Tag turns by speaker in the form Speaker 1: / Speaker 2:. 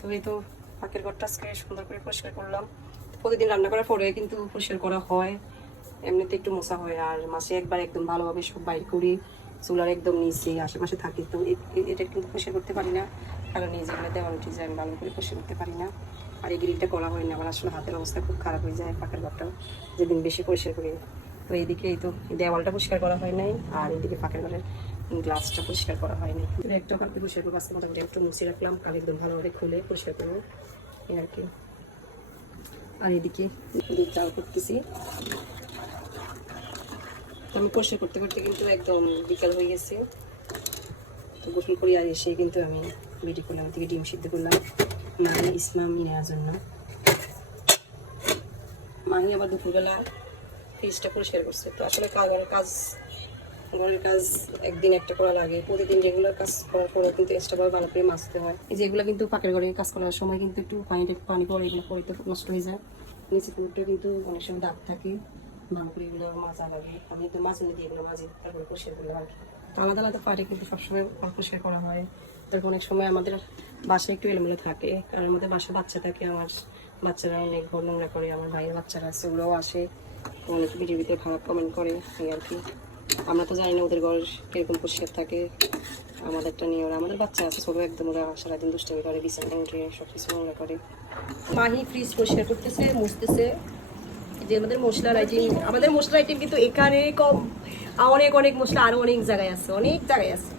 Speaker 1: তো এই তো পাখির ঘরটা আজকে সুন্দর করে পরিষ্কার করলাম। প্রতিদিন রান্না করার পরে কিন্তু পরিষ্কার করা হয়। এমনিতে একটু মশা হয় আর মাসে একবার একদম ভালোভাবে সব বাইর করি। চুলার একদম নিচে, আশেপাশে থাকি তো এটা কিন্তু পরিষ্কার করতে পারি না। কারণ এই যেগুলো দেওয়াল ডিজাইন ভালো করে পরিষ্কার করতে পারি না। আর এই গ্রিলটা করা হয় না, আমার আসলে হাতের অবস্থা খুব খারাপ হয়ে যায় পাখির ঘরটাও। যেদিন বেশি পরিষ্কার করি তো এইদিকে এই তো দেওয়ালটা পরিষ্কার করা হয় নাই, আর এইদিকে ফাঁকের ঘরের গ্লাসটা পরিষ্কার করা হয়নি একটা কালকে পরিষ্কার করব, আজকে মোটামুটি একটু মুছে রাখলাম, কাল একদম ভালোভাবে খুলে পরিষ্কার করব, এই আর কি। আর এদিকে দুধ চাল করতেছি। আমি পরিষ্কার করতে করতে কিন্তু একদম বিকাল হয়ে গেছে। তো গোসল করি আর এসে কিন্তু আমি বেটি করলাম থেকে ডিম সিদ্ধ করলাম। মানে ইসমাম নেওয়ার জন্য। মাহি আবার দুপুরবেলা ফ্রিজটা পরিষ্কার করছে। তো আসলে ঘরের কাজ ঘরের কাজ একদিন একটা করা লাগে। প্রতিদিন রেগুলার কাজ করার পরেও কিন্তু এক্সট্রাভাবে ভালো করে মাছতে হয়। এই যে কিন্তু পাকের ঘরে কাজ করার সময় কিন্তু একটু পানিটা পানি পড়ে, এগুলো পরে নষ্ট হয়ে যায়। নিচে পুরোটা কিন্তু অনেক সময় দাগ থাকে। ভালো করে এগুলো মাজা লাগে। আমি তো মাছ এনে দিয়ে এগুলো মাঝে তারপরে পরিষ্কার আর কি আলাদা আলাদা পারে কিন্তু সবসময় পরিষ্কার করা হয়। তারপর অনেক সময় আমাদের বাসায় একটু এলোমেলো থাকে। কারণ আমাদের বাসায় বাচ্চা থাকে আমার। বাচ্চারা অনেক ঘর নোংরা করে, আমার ভাইয়ের বাচ্চারা আছে, ওরাও আসে। অনেক ভিডিওতে খারাপ কমেন্ট করে এই আর কি। আমরা তো জানি না ওদের ঘর কীরকম পরিষ্কার থাকে। আমাদেরটা নিয়ে ওরা, আমাদের বাচ্চা আছে ছোটো একদম, ওরা সারাদিন দুষ্টামি করে, বিছানা উঠে সব কিছু নোংরা করে। মাহি ফ্রিজ পরিষ্কার করতেছে, মুছতেছে। যে আমাদের মশলার আইটেম আমাদের মশলার আইটেম কিন্তু এখানে কম। অনেক অনেক মশলা আরও অনেক জায়গায় আছে, অনেক জায়গায় আছে।